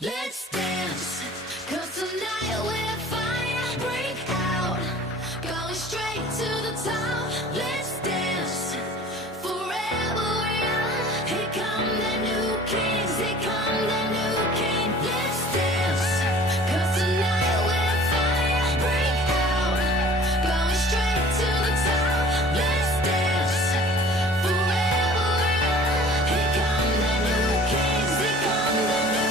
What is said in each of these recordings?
Let's dance, 'cause tonight we're fire, break out, going straight to the top. Let's dance, forever young. Here come the new kings, here come the new king. Let's dance, 'cause tonight we're fire, break out, going straight to the top. Let's dance, forever young. Here come the new kings, here come the new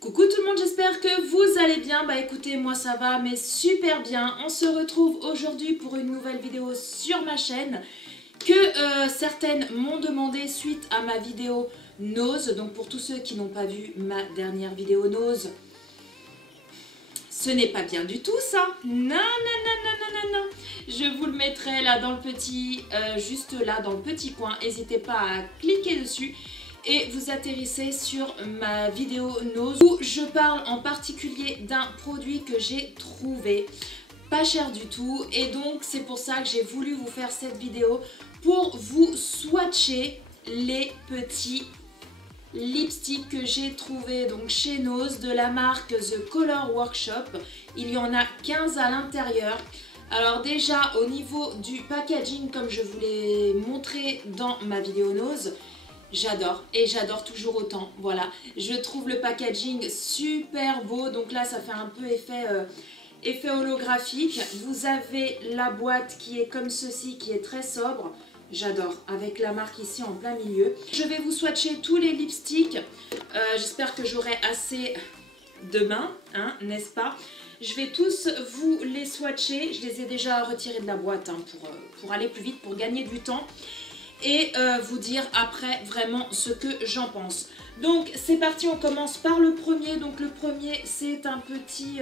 Coucou tout le monde, j'espère que vous allez bien. Bah écoutez, moi ça va mais super bien. On se retrouve aujourd'hui pour une nouvelle vidéo sur ma chaîne que certaines m'ont demandé suite à ma vidéo Nose. Donc pour tous ceux qui n'ont pas vu ma dernière vidéo Nose, ce n'est pas bien du tout ça. Non, non, non, non, non, non, non. Je vous le mettrai là dans le petit, juste là dans le petit coin. N'hésitez pas à cliquer dessus. Et vous atterrissez sur ma vidéo Nose où je parle en particulier d'un produit que j'ai trouvé pas cher du tout. Et donc c'est pour ça que j'ai voulu vous faire cette vidéo pour vous swatcher les petits lipsticks que j'ai trouvé donc chez Nose de la marque The Color Workshop. Il y en a 15 à l'intérieur. Alors déjà au niveau du packaging, comme je vous l'ai montré dans ma vidéo Nose, j'adore et j'adore toujours autant. Voilà, je trouve le packaging super beau. Donc là ça fait un peu effet holographique. Vous avez la boîte qui est comme ceci, qui est très sobre. J'adore, avec la marque ici en plein milieu. Je vais vous swatcher tous les lipsticks. J'espère que j'aurai assez demain, hein, n'est-ce pas? Je vais tous vous les swatcher. Je les ai déjà retirés de la boîte hein, pour aller plus vite, pour gagner du temps. Et vous dire après vraiment ce que j'en pense. Donc c'est parti, on commence par le premier. Donc le premier c'est un petit,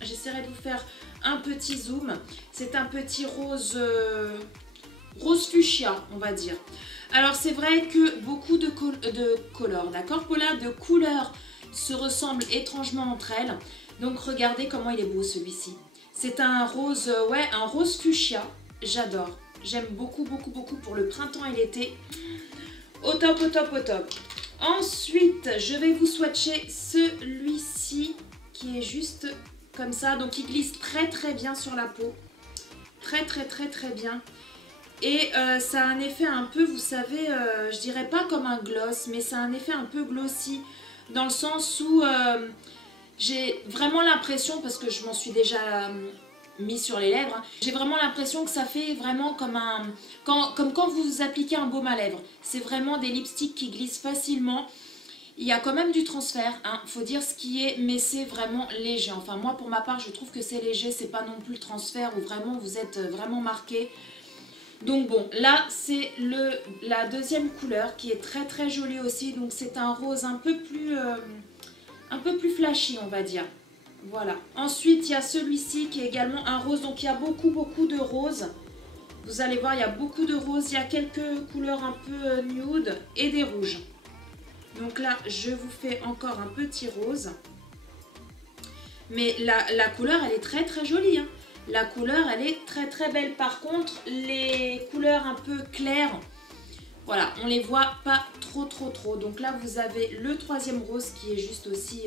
j'essaierai de vous faire un petit zoom. C'est un petit rose, rose fuchsia on va dire. Alors c'est vrai que beaucoup de couleurs, d'accord, Paula, de couleurs se ressemblent étrangement entre elles. Donc regardez comment il est beau celui-ci. C'est un rose, ouais, un rose fuchsia, j'adore. J'aime beaucoup, beaucoup, beaucoup pour le printemps et l'été. Au top, au top, au top. Ensuite, je vais vous swatcher celui-ci qui est juste comme ça. Donc, il glisse très, très bien sur la peau. Très, très, très, très bien. Et ça a un effet un peu, vous savez, je dirais pas comme un gloss, mais ça a un effet un peu glossy. Dans le sens où j'ai vraiment l'impression, parce que je m'en suis déjà mis sur les lèvres, hein. J'ai vraiment l'impression que ça fait vraiment comme comme quand vous appliquez un baume à lèvres. C'est vraiment des lipsticks qui glissent facilement. Il y a quand même du transfert, hein, faut dire ce qui est, mais c'est vraiment léger. Enfin moi pour ma part je trouve que c'est léger, c'est pas non plus le transfert où vraiment vous êtes vraiment marqué. Donc bon, là c'est la deuxième couleur qui est très très jolie aussi. Donc c'est un rose un peu plus flashy on va dire. Voilà. Ensuite, il y a celui-ci qui est également un rose. Donc, il y a beaucoup, beaucoup de roses. Vous allez voir, il y a beaucoup de roses. Il y a quelques couleurs un peu nude et des rouges. Donc là, je vous fais encore un petit rose. Mais la couleur, elle est très, très jolie. Hein. La couleur, elle est très, très belle. Par contre, les couleurs un peu claires, voilà, on les voit pas trop, trop, trop. Donc là, vous avez le troisième rose qui est juste aussi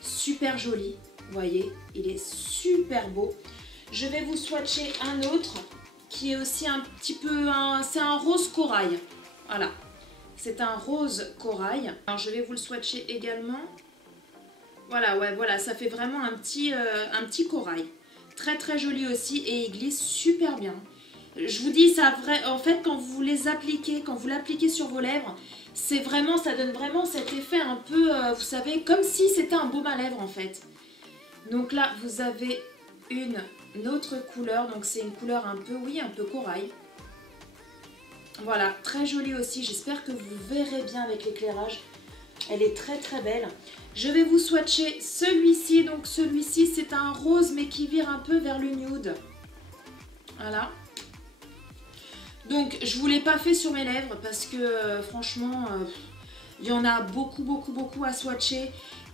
super joli. Vous voyez, il est super beau. Je vais vous swatcher un autre qui est aussi un petit peu, c'est un rose corail. Voilà, c'est un rose corail. Alors je vais vous le swatcher également. Voilà, ouais, voilà, ça fait vraiment un petit corail. Très très joli aussi et il glisse super bien. Je vous dis, ça en fait, quand vous les appliquez, quand vous l'appliquez sur vos lèvres, c'est vraiment, ça donne vraiment cet effet un peu, vous savez, comme si c'était un baume à lèvres en fait. Donc là, vous avez une autre couleur. Donc c'est une couleur un peu, oui, un peu corail. Voilà, très jolie aussi. J'espère que vous verrez bien avec l'éclairage. Elle est très très belle. Je vais vous swatcher celui-ci. Donc celui-ci, c'est un rose mais qui vire un peu vers le nude. Voilà. Donc je vous l'ai pas fait sur mes lèvres parce que franchement il y en a beaucoup à swatcher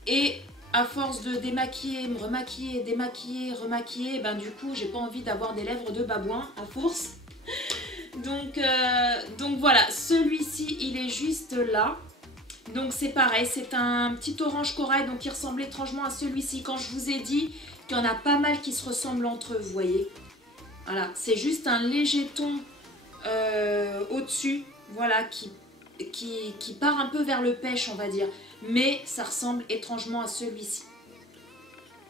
et à force de démaquiller, me remaquiller, démaquiller, remaquiller, ben du coup j'ai pas envie d'avoir des lèvres de babouin à force. Donc voilà, celui-ci il est juste là. Donc c'est pareil, c'est un petit orange corail, donc il ressemble étrangement à celui-ci. Quand je vous ai dit qu'il y en a pas mal qui se ressemblent entre eux, vous voyez. Voilà, c'est juste un léger ton au-dessus, voilà, qui part un peu vers le pêche, on va dire. Mais ça ressemble étrangement à celui-ci.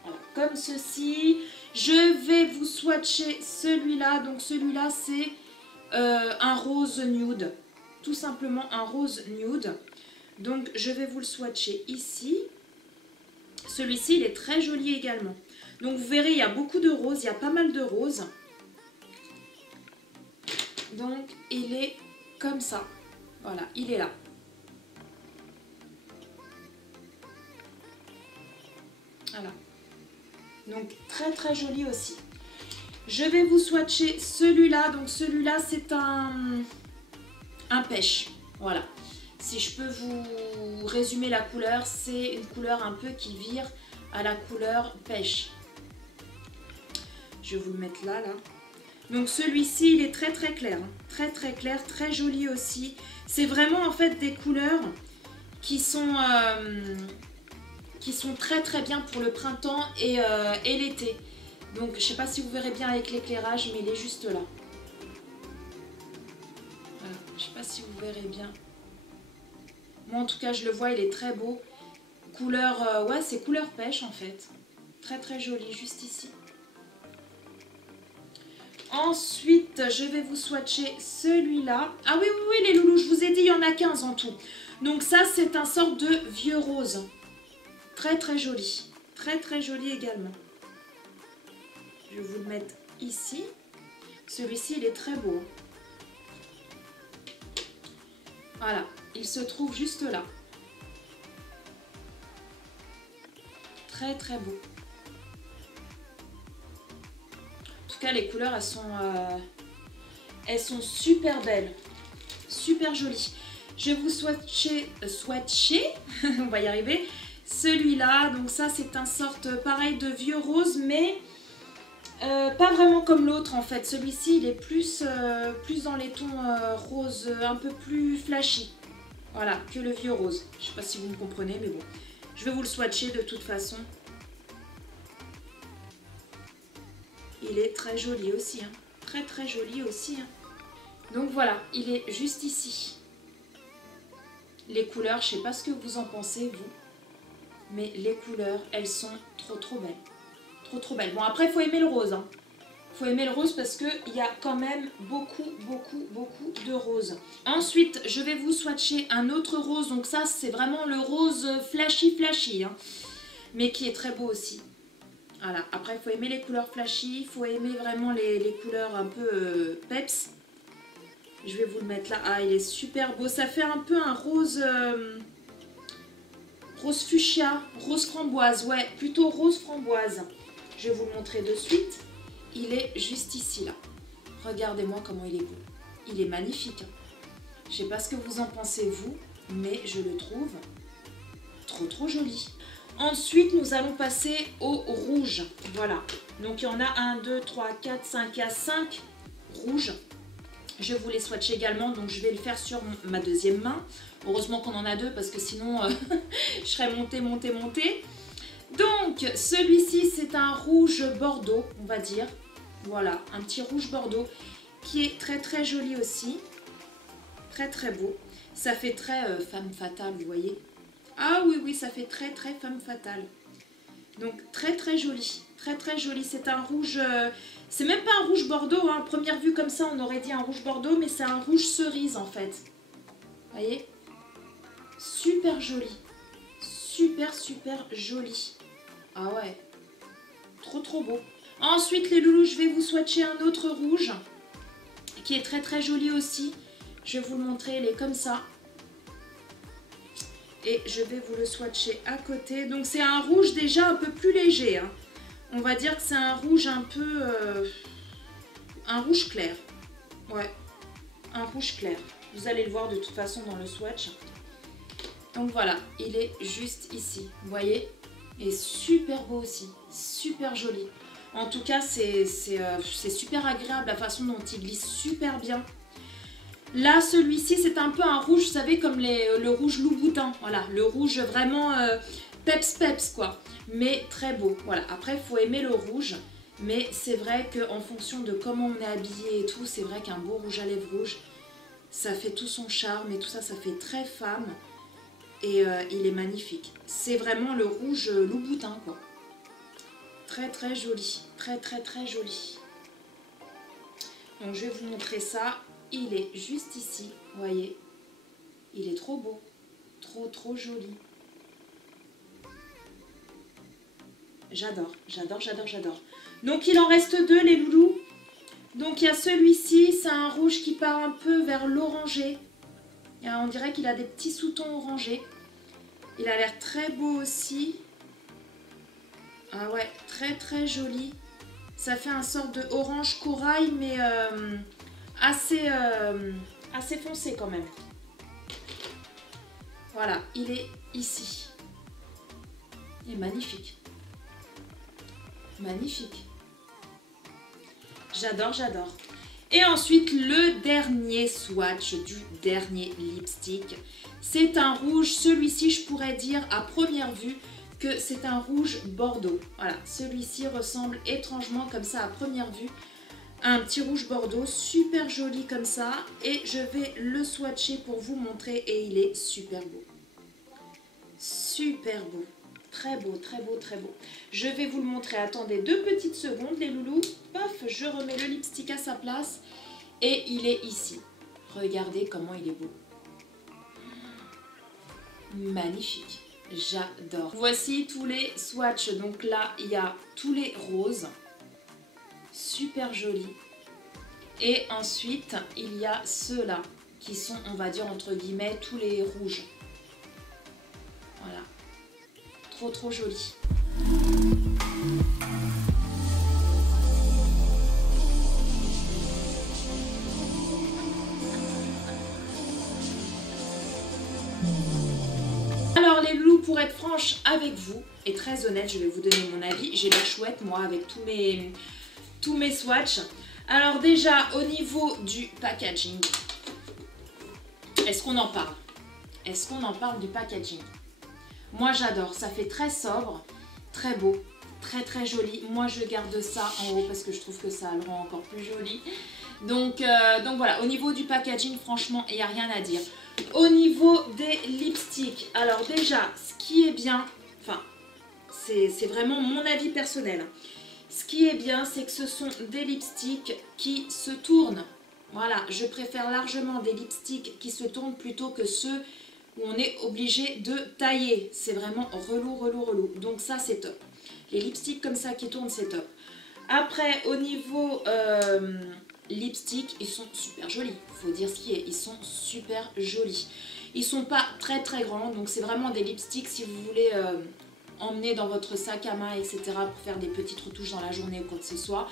Voilà, comme ceci. Je vais vous swatcher celui-là. Donc celui-là, c'est un rose nude. Tout simplement un rose nude. Donc je vais vous le swatcher ici. Celui-ci, il est très joli également. Donc vous verrez, il y a beaucoup de roses, il y a pas mal de roses. Donc il est comme ça. Voilà, il est là. Voilà. Donc très joli aussi. Je vais vous swatcher celui-là. Donc celui-là, c'est un pêche. Voilà. Si je peux vous résumer la couleur, c'est une couleur un peu qui vire à la couleur pêche. Je vais vous le mettre là. Donc celui-ci, il est très clair. Très clair, très joli aussi. C'est vraiment en fait des couleurs qui sont très bien pour le printemps et l'été. Donc je ne sais pas si vous verrez bien avec l'éclairage, mais il est juste là. Voilà, je ne sais pas si vous verrez bien. Moi en tout cas je le vois, il est très beau. Couleur, ouais c'est couleur pêche en fait. Très joli, juste ici. Ensuite, je vais vous swatcher celui-là. Ah oui, les loulous, je vous ai dit, il y en a 15 en tout. Donc ça, c'est un sort de vieux rose. Très joli. Très joli également. Je vais vous le mettre ici. Celui-ci, il est très beau. Voilà, il se trouve juste là. Très beau. En tout cas, les couleurs, elles sont super belles. Super jolies. Je vais vous swatcher, on va y arriver, celui-là. Donc ça, c'est un sorte pareil de vieux rose, mais pas vraiment comme l'autre en fait. Celui-ci, il est plus dans les tons rose, un peu plus flashy. Voilà, que le vieux rose. Je ne sais pas si vous me comprenez, mais bon. Je vais vous le swatcher de toute façon. Il est très joli aussi, hein. Très joli aussi, hein. Donc voilà, il est juste ici. Les couleurs, je sais pas ce que vous en pensez, vous. Mais les couleurs, elles sont trop belles. Trop belles. Bon, après, il faut aimer le rose, hein. Faut aimer le rose parce qu'il y a quand même beaucoup de rose. Ensuite, je vais vous swatcher un autre rose. Donc ça, c'est vraiment le rose flashy, hein. Mais qui est très beau aussi. Voilà, après il faut aimer les couleurs flashy, il faut aimer vraiment les couleurs un peu peps. Je vais vous le mettre là. Ah, il est super beau. Ça fait un peu un rose, rose fuchsia, rose framboise. Ouais, plutôt rose framboise. Je vais vous le montrer de suite. Il est juste ici, là. Regardez-moi comment il est beau. Il est magnifique. Je ne sais pas ce que vous en pensez, vous, mais je le trouve trop joli. Ensuite, nous allons passer au rouge. Voilà. Donc, il y en a 1, 2, 3, 4, 5. Il y a 5 rouges. Je vais vous les swatcher également. Donc, je vais le faire sur ma deuxième main. Heureusement qu'on en a deux parce que sinon, je serais montée. Donc, celui-ci, c'est un rouge bordeaux, on va dire. Voilà, un petit rouge bordeaux qui est très joli aussi. Très beau. Ça fait très femme fatale, vous voyez. Ah oui, ça fait très femme fatale. Donc très joli. Très joli. C'est un rouge... c'est même pas un rouge bordeaux. Hein. Première vue comme ça, on aurait dit un rouge bordeaux. Mais c'est un rouge cerise en fait. Vous voyez? Super joli. Super joli. Ah ouais. Trop beau. Ensuite les loulous, je vais vous swatcher un autre rouge. Qui est très joli aussi. Je vais vous le montrer. Il est comme ça. Et je vais vous le swatcher à côté. Donc c'est un rouge déjà un peu plus léger. Hein. On va dire que c'est un rouge un peu... un rouge clair. Ouais. un rouge clair. Vous allez le voir de toute façon dans le swatch. Donc voilà, il est juste ici. Vous voyez? Et super beau aussi, super joli. En tout cas, c'est super agréable la façon dont il glisse super bien. Là, celui-ci, c'est un peu un rouge, vous savez, comme le rouge Louboutin. Voilà, le rouge vraiment peps quoi. Mais très beau. Voilà, après, il faut aimer le rouge. Mais c'est vrai qu'en fonction de comment on est habillé et tout, c'est vrai qu'un beau rouge à lèvres rouge, ça fait tout son charme et tout ça, ça fait très femme. Et il est magnifique. C'est vraiment le rouge Louboutin, quoi. Très très joli. Très très très joli. Donc je vais vous montrer ça. Il est juste ici, vous voyez. Il est trop beau. Trop trop joli. J'adore, j'adore, j'adore, j'adore. Donc il en reste deux, les loulous. Donc il y a celui-ci, c'est un rouge qui part un peu vers l'orangé. On dirait qu'il a des petits sous-tons orangés. Il a l'air très beau aussi. Ah ouais, très très joli. Ça fait un sorte de orange corail, mais assez foncé quand même. Voilà, il est ici. Il est magnifique. Magnifique. J'adore, j'adore. Et ensuite, le dernier swatch du dernier lipstick. C'est un rouge. Celui-ci, je pourrais dire à première vue que c'est un rouge bordeaux. Voilà, celui-ci ressemble étrangement comme ça à première vue à un petit rouge bordeaux. Super joli comme ça. Et je vais le swatcher pour vous montrer. Et il est super beau. Super beau. Très beau, très beau, très beau. Je vais vous le montrer. Attendez 2 petites secondes, les loulous. Paf, je remets le lipstick à sa place. Et il est ici. Regardez comment il est beau. Magnifique. J'adore. Voici tous les swatchs. Donc là, il y a tous les roses. Super jolis. Et ensuite, il y a ceux-là qui sont, on va dire, entre guillemets, tous les rouges. Voilà. Trop trop joli. Alors les loulous, pour être franche avec vous et très honnête, je vais vous donner mon avis. J'ai l'air chouette moi avec tous mes swatchs. Alors déjà au niveau du packaging, est-ce qu'on en parle? Est-ce qu'on en parle du packaging? Moi j'adore, ça fait très sobre, très beau, très très joli. Moi je garde ça en haut parce que je trouve que ça le rend encore plus joli. Donc voilà, au niveau du packaging, franchement, il n'y a rien à dire. Au niveau des lipsticks, alors déjà, ce qui est bien, enfin, c'est vraiment mon avis personnel. Ce qui est bien, c'est que ce sont des lipsticks qui se tournent. Voilà, je préfère largement des lipsticks qui se tournent plutôt que ceux où on est obligé de tailler. C'est vraiment relou, relou, relou. Donc ça, c'est top. Les lipsticks comme ça qui tournent, c'est top. Après, au niveau lipstick, ils sont super jolis. Il faut dire ce qui est. Ils sont super jolis. Ils sont pas très très grands. Donc c'est vraiment des lipsticks si vous voulez emmener dans votre sac à main, etc. pour faire des petites retouches dans la journée ou quoi que ce soit.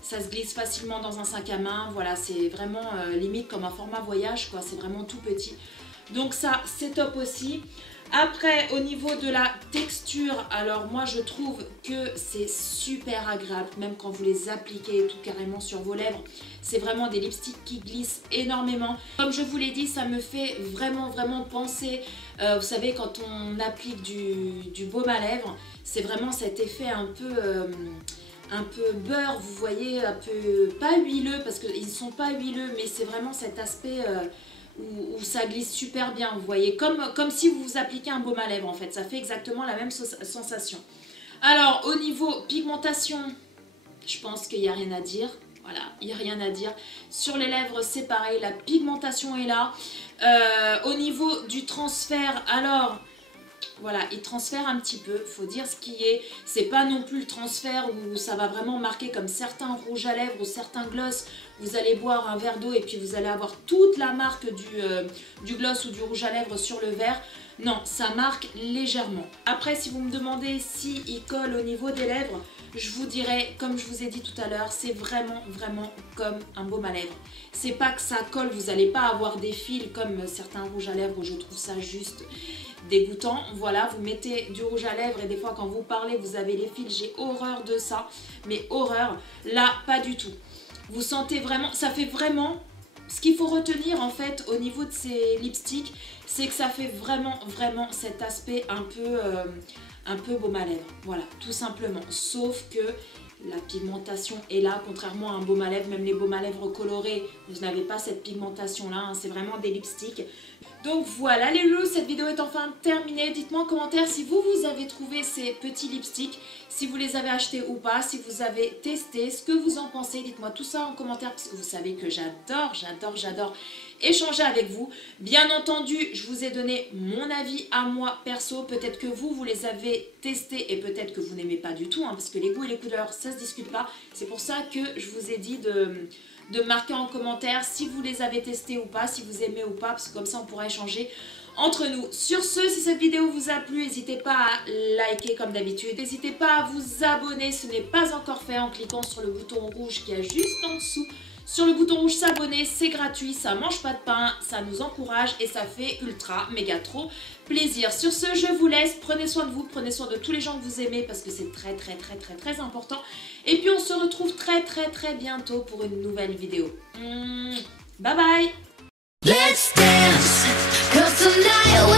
Ça se glisse facilement dans un sac à main. Voilà, c'est vraiment limite comme un format voyage, quoi. C'est vraiment tout petit. Donc ça, c'est top aussi. Après, au niveau de la texture, alors moi je trouve que c'est super agréable, même quand vous les appliquez et tout carrément sur vos lèvres. C'est vraiment des lipsticks qui glissent énormément. Comme je vous l'ai dit, ça me fait vraiment penser, vous savez, quand on applique du baume à lèvres, c'est vraiment cet effet un peu beurre, vous voyez, un peu, pas huileux, parce qu'ils ne sont pas huileux, mais c'est vraiment cet aspect où ça glisse super bien, vous voyez, comme si vous vous appliquez un baume à lèvres en fait, ça fait exactement la même sensation. Alors au niveau pigmentation, je pense qu'il n'y a rien à dire, voilà, il n'y a rien à dire. Sur les lèvres c'est pareil, la pigmentation est là. Au niveau du transfert, alors voilà, il transfère un petit peu, faut dire ce qui est. C'est pas non plus le transfert où ça va vraiment marquer comme certains rouges à lèvres ou certains gloss. Vous allez boire un verre d'eau et puis vous allez avoir toute la marque du gloss ou du rouge à lèvres sur le verre. Non, ça marque légèrement. Après, si vous me demandez si il colle au niveau des lèvres, je vous dirais, comme je vous ai dit tout à l'heure, c'est vraiment comme un baume à lèvres. C'est pas que ça colle, vous n'allez pas avoir des fils comme certains rouges à lèvres, je trouve ça juste dégoûtant. Voilà, vous mettez du rouge à lèvres et des fois quand vous parlez, vous avez les fils, j'ai horreur de ça, mais horreur. Là, pas du tout. Vous sentez vraiment, ça fait vraiment... Ce qu'il faut retenir en fait au niveau de ces lipsticks, c'est que ça fait vraiment cet aspect un peu baume à lèvres. Voilà, tout simplement. Sauf que la pigmentation est là, contrairement à un baume à lèvres, même les baumes à lèvres colorés, vous n'avez pas cette pigmentation là, hein, c'est vraiment des lipsticks. Donc voilà les loulous, cette vidéo est enfin terminée. Dites-moi en commentaire si vous avez trouvé ces petits lipsticks, si vous les avez achetés ou pas, si vous avez testé, ce que vous en pensez. Dites-moi tout ça en commentaire parce que vous savez que j'adore échanger avec vous. Bien entendu, je vous ai donné mon avis à moi perso. Peut-être que vous les avez testés et peut-être que vous n'aimez pas du tout, hein, parce que les goûts et les couleurs, ça se discute pas. C'est pour ça que je vous ai dit de marquer en commentaire si vous les avez testés ou pas, si vous aimez ou pas, parce que comme ça on pourra échanger entre nous. Sur ce, si cette vidéo vous a plu, n'hésitez pas à liker comme d'habitude. N'hésitez pas à vous abonner, ce n'est pas encore fait, en cliquant sur le bouton rouge qui est juste en dessous. Sur le bouton rouge s'abonner, c'est gratuit, ça mange pas de pain, ça nous encourage et ça fait ultra méga trop plaisir. Sur ce, je vous laisse, prenez soin de vous, prenez soin de tous les gens que vous aimez parce que c'est très important. Et puis on se retrouve très bientôt pour une nouvelle vidéo. Bye bye. Let's dance, 'cause tonight